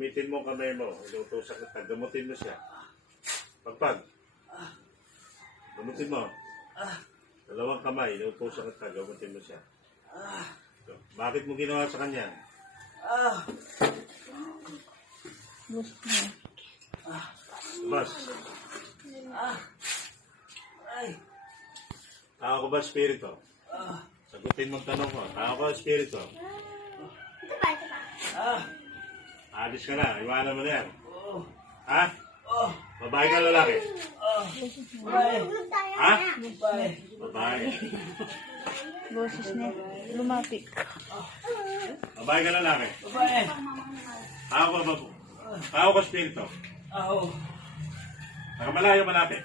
Gamitin mo ang kamay mo. Inutusan kita. Gamutin mo siya. Pagpag. Gamutin mo. Dalawang kamay. Inutusan kita. Gamutin mo siya. Bakit mo ginawa sa kanya? Bas. Tao ko ba spirito? Sagutin mo ang tanong ko. Tao ko ba spirito? Alis ka na. Iwanan mo na yan. Ha? Babae ka lalaki? Ha? Babae. Boses niya. Lumapit. Babae ka lalaki? Babae. Tao ko spirito? Tagamalayo malapit?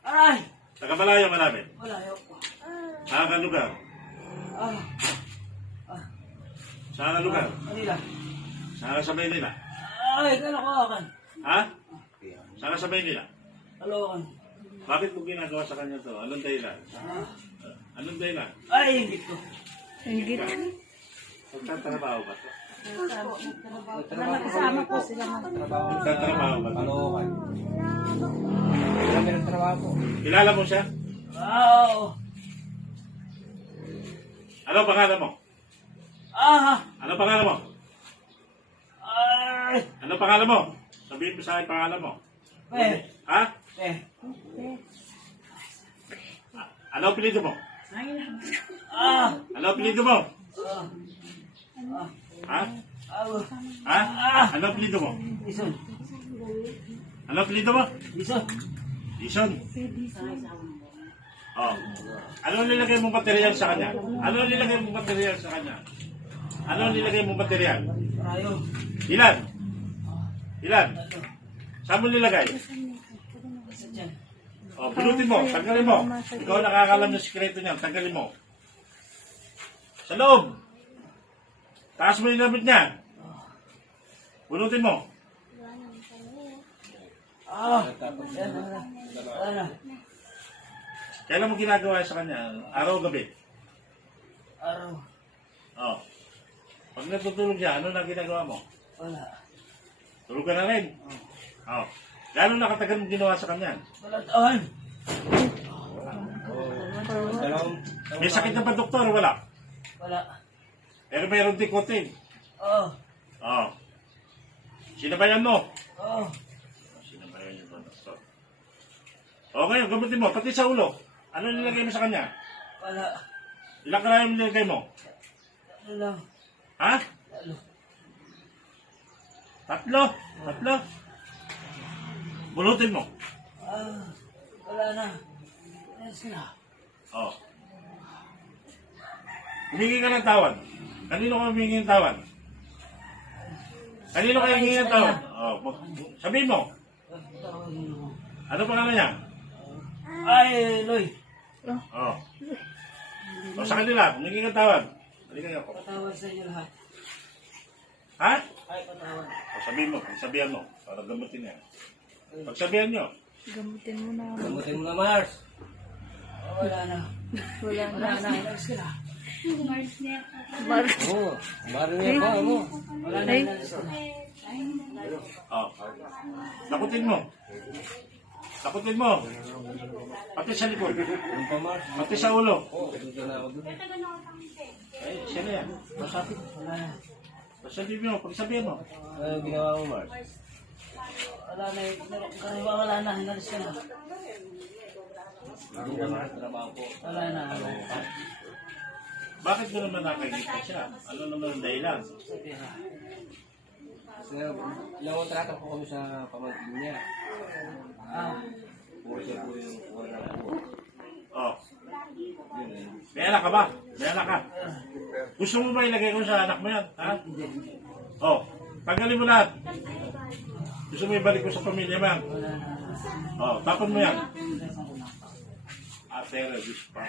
Aray! Tagamalayo malapit? Malayo po. Saan ka lugar? Saan ka lugar? Manila. Saan ka sa Maynila? Ay, kalokohan. Ha? Saan ka sa Maynila? Kalokohan. Bakit mo ginagawa sa kanya to? Anong dahilan? Anong dahilan? Ay, hindi ko. Hingit. Magtatrabaho ba to? Kasama po sila. Magtatrabaho ba to? Kalokohan. Kami ng trabaho po. Kilala mo siya? Oo. Ano pangalan mo? Ano pangalan mo? Ay! Ano pangalan mo? Sabihin mo sa akin pangalan mo. Ha? Ano ang apelido mo? Ano ang apelido mo? Ha? Ha? Ano ang apelido mo? Ison. Ano ang apelido mo? Ison. Dison. Oh. Ano nilagay mong material sa kanya? Ano nilagay mong material sa kanya? Ano nilagay mong material? Rayo. Ilan? Ilan? Saan mo nilagay? Sa dyan. Oh, bulutin mo, tanggalin mo. Ikaw nakakalam ng sikreto niyan, tanggalin mo. Sa loob. Taas mo yung lamit niya. Bulutin mo. Yan, wala na. Kailan mo ginagawa sa kanya? Araw o gabi? Araw. Oh. Pag natutulog siya, ano na ginagawa mo? Wala. Tulog ka na rin? Oh. Gano'n nakatagal mo ginawa sa kanya? Wala taon. May sakit na ba doktor? Wala. Wala. Pero mayroon tikotin. Oo. Oh. Sinabayan mo? Oo. Sinabayan yung doktor. O ngayon, gamutin mo, pati sa ulo. Ano nilagay mo sa kanya? Wala. Ilang karayong nilagay mo? Ano lang. Ha? Lalo. Tatlo? Tatlo? Bulutin mo. Wala na. Ayan sila. Oh. Humingi ka ng tawad. Kanino ka humingi ng tawad? Kanino ka humingi ng tawad? Oh, sabihin mo. Tawagin mo. Ano pangalan niya? Ay, Loy. Oh. O sa kanila, humingi ng tawad. Halika kayo. Patawad sa inyo lahat. Ha? Ay, patawad. O sabihin mo, sabihan mo. Para gamutin niya. Pagsabihan niyo. Gamutin mo na. Gamutin mo na, Mars. Wala na. Wala na. Wala na. Inalis ka na. Oo. Mari niya po, ano? Wala na. Inalis ka na. Oh. Takutin mo. Takutin mo. Pati sa likod. Ano pa, Mars? Pati sa ulo. Oo, dito na ako dun. Ay, siya na yan. Masapit. Wala na. Pagsabihin mo, pagsabihin mo. Ano ginawa mo, Mars? Wala na. Kaniwa wala na. Inalis ka na. Hindi na, Mars. Trabaho po. Wala na. Bakit mo naman nakikita siya? Ano naman ang dahilan? Sa pera. Kasi ilang kontrata po kami sa pamangkin niya. Puro siya po yung wala po. Oh. Yun eh. May anak ka ba? May anak ka? Gusto mo ba ilagay ko sa anak mo yan? Ha? Oh. Tanggalin mo lahat. Gusto mo ibalik ko sa pamilya mo yan? Wala na. Oh. Tapon mo yan. Atera, Diyos pa.